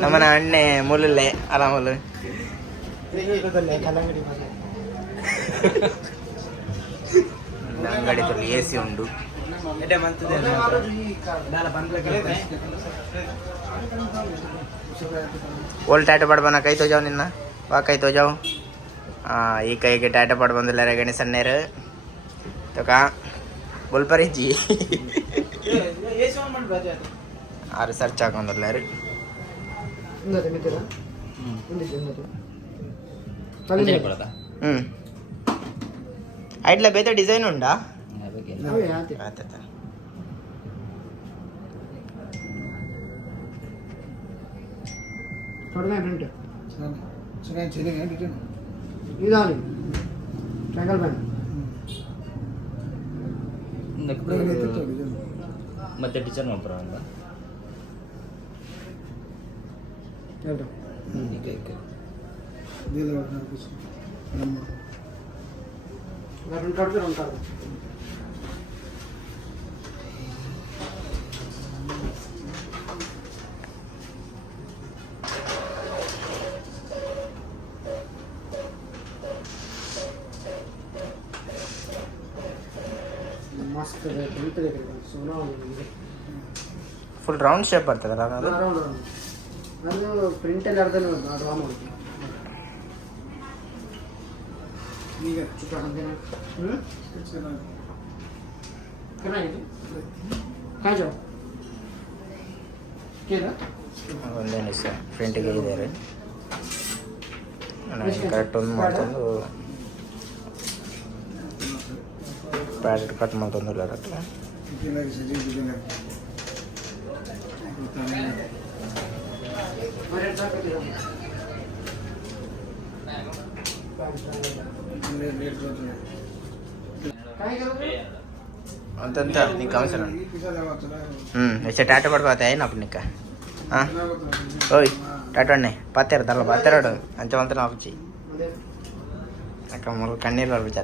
ನಮ್ಮನ ಅಣ್ಣೆ ಮುಲ್ಲೇ ಆರಾಮಲ್ಲ ಅಂಗಡಿ ತೊಳಿ ಎ ಸಿ ಉಂಡು ಓಲ್ ಟ್ಯಾಟು ಪಡ್ ಬನ್ನ ಕೈ ತೋಜಾವ್ ನಿನ್ನ ವಾ ಕೈ ತೋಜಾವ್ ಈ ಕೈಗೆ ಟ್ಯಾಟು ಪಡ್ ಬಂದಿಲ್ಲ ಗಣೇಶ ಸಣ್ಣೇರು ತಕ ಬೋಲ್ಪರಿ ಜಿ ಆರು ಸರ್ಚ್ ಹಾಕೊಂಡಲ್ಲ ఐట్లా బేత డిజైన్ ఉండా ಮತ್ತೆ ಡಿಸೈನ್ ಮಾಡ್ತಾರ ಫುಲ್ ರೌಂಡ್ ಶೇಪ್ ಬರ್ತದಲ್ಲ ಅದು ಪ್ರಿಂಟ್ ಎಲ್ಲ ಅರ್ಧ ಡ್ರಾ ಮಾಡ್ತೀವಿ ಈಗ ಒಂದೇ ನಿಮಿಷ ಪ್ರಿಂಟಿಗೆ ಇದ್ದಾರೆ ಕರೆಕ್ಟ್ ಒಂದು ಮಾಡ್ಕೊಂಡು ಪ್ಯಾಕೆಟ್ ಕಟ್ ಮಾಡ್ತಂದಿಲ್ಲ ಕರೆಕ್ಟ್ అంతంత నీకు అవసరం ఎచ్చా టాటా పడిపోతాయి అయినప్పుడు నీకు ఓయ్ టాటా అన్నీ పత్తారు దానిలో పత్తారాడు అంచెమంతా నాకు వచ్చి అక్క మొదలు కన్నీళ్ళు పడిపోతా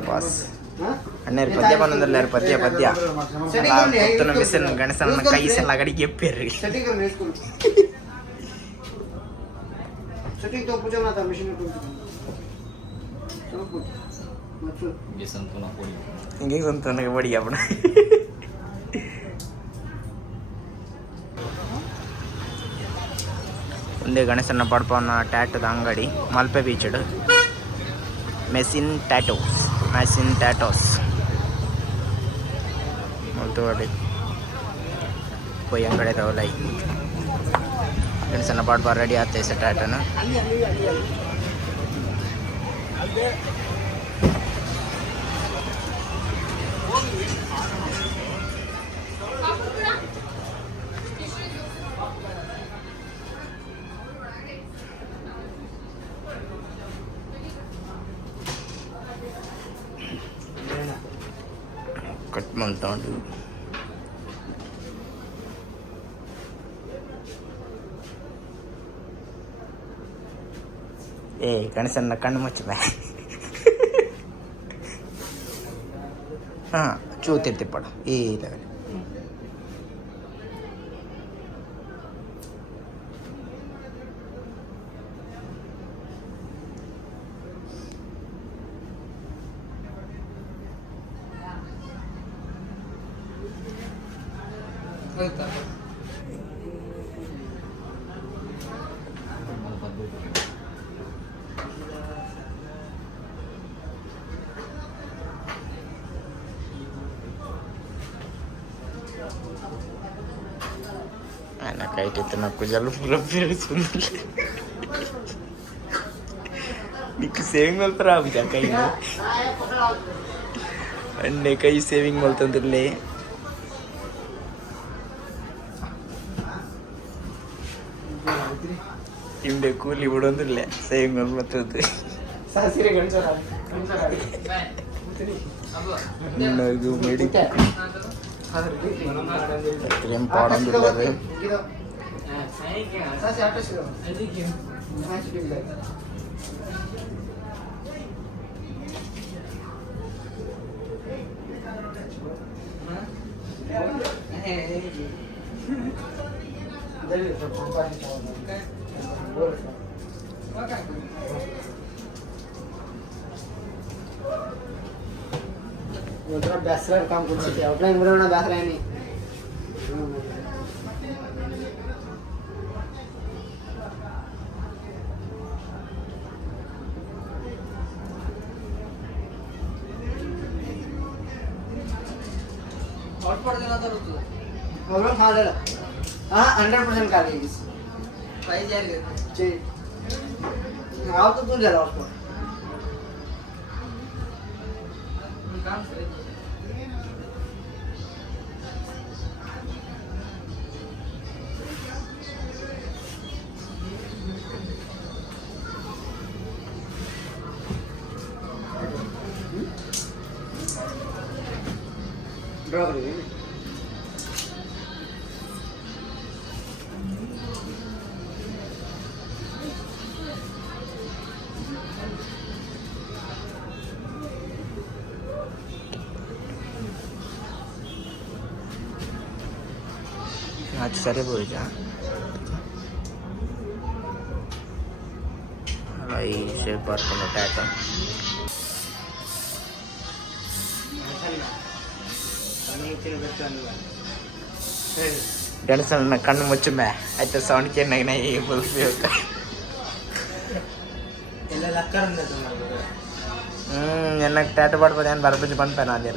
బాస్ అన్నారు పద్య పనుందరు పద్య పద్య పొద్దున మిషన్ గణేశన్న కైసన్ అక్కడికి చెప్పారు ఇంకే సంతోన పడి అప్పుడు ಒಂದೇ ಗಣೇಶನ ಪಡ್ಪವನ್ನ ಟ್ಯಾಟುದ ಅಂಗಡಿ ಮಲ್ಪೆ ಬೀಚ್ ಮೆಸಿನ್ ಟ್ಯಾಟೋಸ್ ಮುಲ್ತುಗಡೆ పోయి అంగడి తవలై గణేశన్న పడ్ప రెడీ ఆతేసే ట్యాటను ಕಟ್ ಮಾಡ್ತಾಂಡು ಗಣೇಶನ್ನ ಕಣ್ಣು ಮುಚ್ಚಿದ ಹಾಂ ಚೂತಿರ್ತಿಪ್ಪಡು ಈ ಲೆವೆಲ್ నాకైతే నాకు జలుబు పెరుగుతుంది నీకు సేవింగ్ వెళ్తారా అవి కై అండే కై సేవింగ్ వెళ్తుందిలే ಇಂಡೆ ಕೂಲಿ ಬಿಡೋದಿಲ್ಲ ಸೇವಿಂಗ್ ಬರ್ತದೆ ಕ್ರೀಮ್ ಪಾಡೊಂದಿದ್ದಾರೆ बेसरा काम करते ऑफलाइन बरोबर बेसरा है नहीं हॉटस्पॉट देना था रुक हम लोग खा ले हाँ 100% खा लेंगे प्राइस यार जी आओ तो तू ले लो हॉटस्पॉट काम से ड्रॉ करेंगे आज సరిపోయిగా అలా ఈ షేప్ పడుతున్న టాటా గణేశన్ నా కన్ను ముచ్చుమే అయితే సౌండ్ చిన్నగా నాకు టాట పడిపోతే అని బరపించి పనిపోయినా అది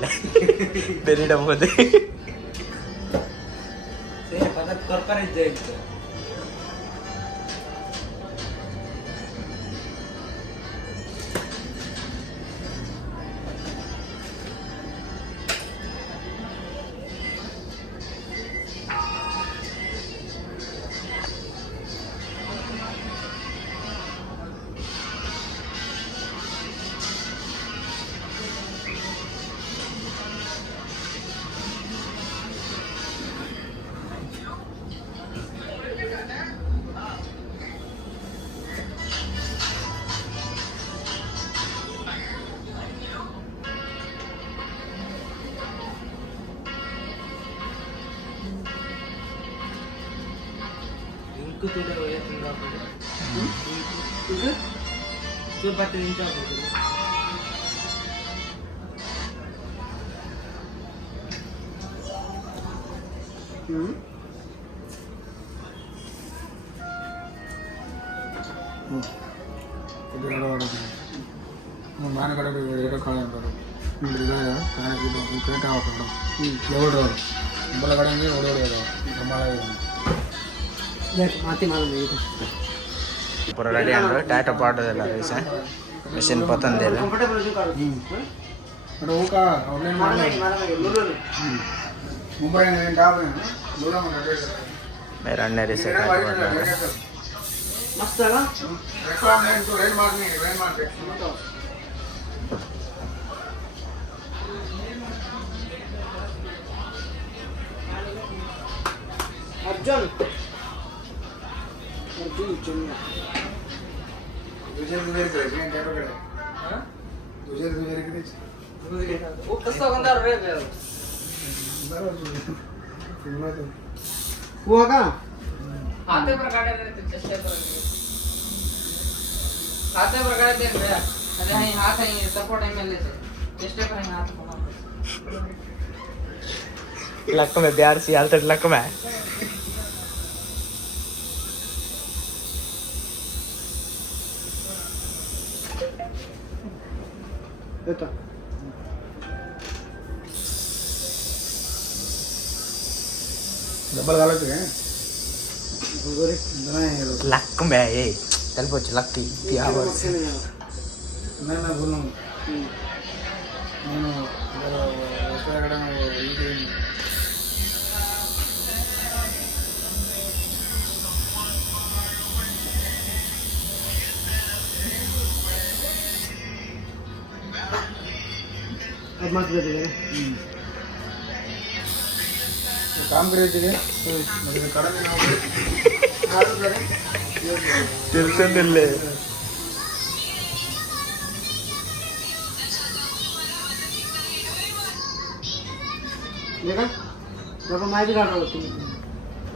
పెరిగిపోతే corporate jail itu tuh udah ya tinggal apa itu coba tinggal gitu itu ada mana kada ada kaya baru ini juga karena kita kereta apa dong load bola kada ini load ada kemana mati malam itu ఇప్పుడు ready అంటారు టాటా పాడదు రైసా machine పోతుంది comfortable जो कर ada uka online mana Mumbai yang dah apa load mana ada మీరు అన్నీ రైసా టాటా పాడదు मस्त है ना requirement to rail market Arjun चुनिया दूसरे करेंगे क्या करें हां दूसरे करेंगे वो कसं बंदार रे हुआ का हाते प्रकारे ते चेष्टा कर हाते प्रकारे ते रे अरे हाई हाथ है सपोर्ट एमएलए से चेष्टा करेंगे हाथ पकड़ लक में प्यार सी हालत लक में देता डबल गलत है गोरे लक में ये चल पोच लकी प्यावर से मैं बोलूं నేను వస్తా అక్కడ ఇది अब मत कर दे काम करे थे मतलब कड़ा में ना తెలుసుందిలే देखा देखो मैं भी काट रहा हूँ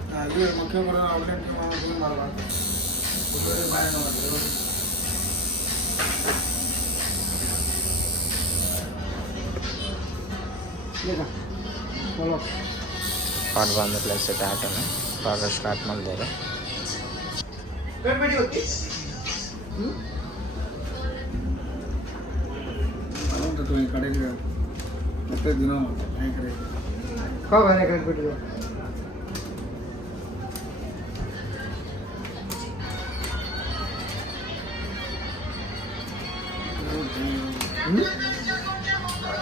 ಇದು ಮಕ್ಕಳು ಕೂಡ ಔಟ್ಲೆಟ್ ಮಾಡಬಾರ್ದು ಬಾಳೆಹಣ್ಣು ಮಾಡ್ತೀವಿ ಪಾಟ್ ಬಂದ ಪ್ಲೇಸ್ ಆಟನ ಪಾಠ ಸ್ಟಾರ್ಟ್ ಮಾಡಿದ್ದಾರೆ. ಈ ಕಡೆಗೆ ಮತ್ತೆ ದಿನ ಕಡೆ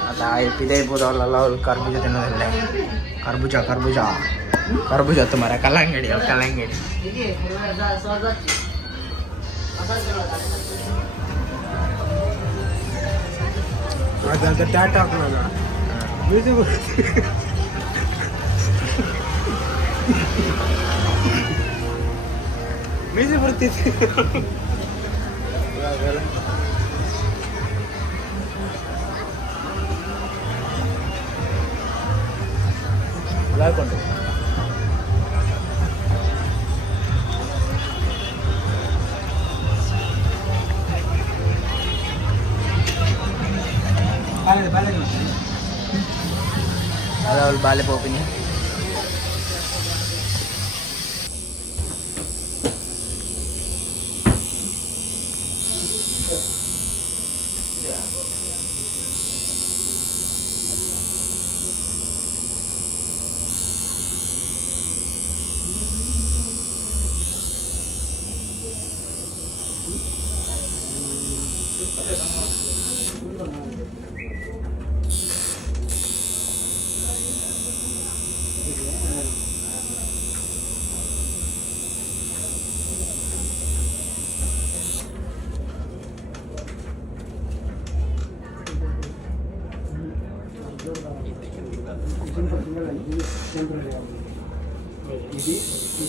आता इथे बोलावला कर्बूजा ತಿನ್ನೋದಿಲ್ಲ. ಕರ್ಬೂಜ ಕರ್ಬೂಜ ಕರ್ಬೂಜ तुम्हारा ಕಲ್ಲಂಗಡಿ ಕಲ್ಲಂಗಡಿ ಅದಂತ ಟ್ಯಾಟ್ ಹಾಕೋಣ ಮೀಸೆ ಬರ್ತಿತ್ತು ಹಾಕೊಂಡು ada balik po ini.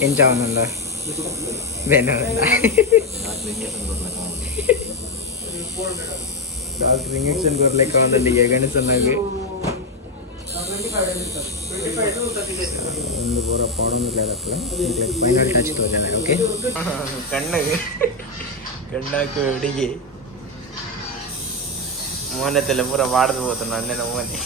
Enjoy nanda, benar. Doctor injection korlek kawan tadi ya Ganesh lagi. ಒಂದು ಪೂರ ಪೌಡರ್ ಇರಲ್ಲ ಫೈನಲ್ ಟಚ್ ತೋಜನ ಓಕೆ ಕಣ್ಣಾಕು ಹುಡುಗಿ ಮೋನೆತ್ತೆಲ್ಲ ಪೂರ ಬಾಡ್ದು ಹೋತು ನನ್ನೇನ ಮೋನೆ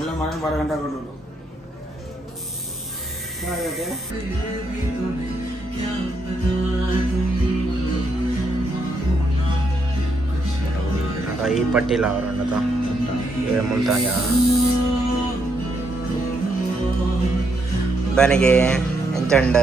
ಎಲ್ಲ ಮಾಡಿ 12 ಗಂಟೆ ಕೊಟ್ಟು ಈ ಪಟ್ಟಿಲ್ಲ ಅವರನ್ನತ ಮುಲ್ತಾಯ ಬನಿಗೆ ಎಂಚಂಡ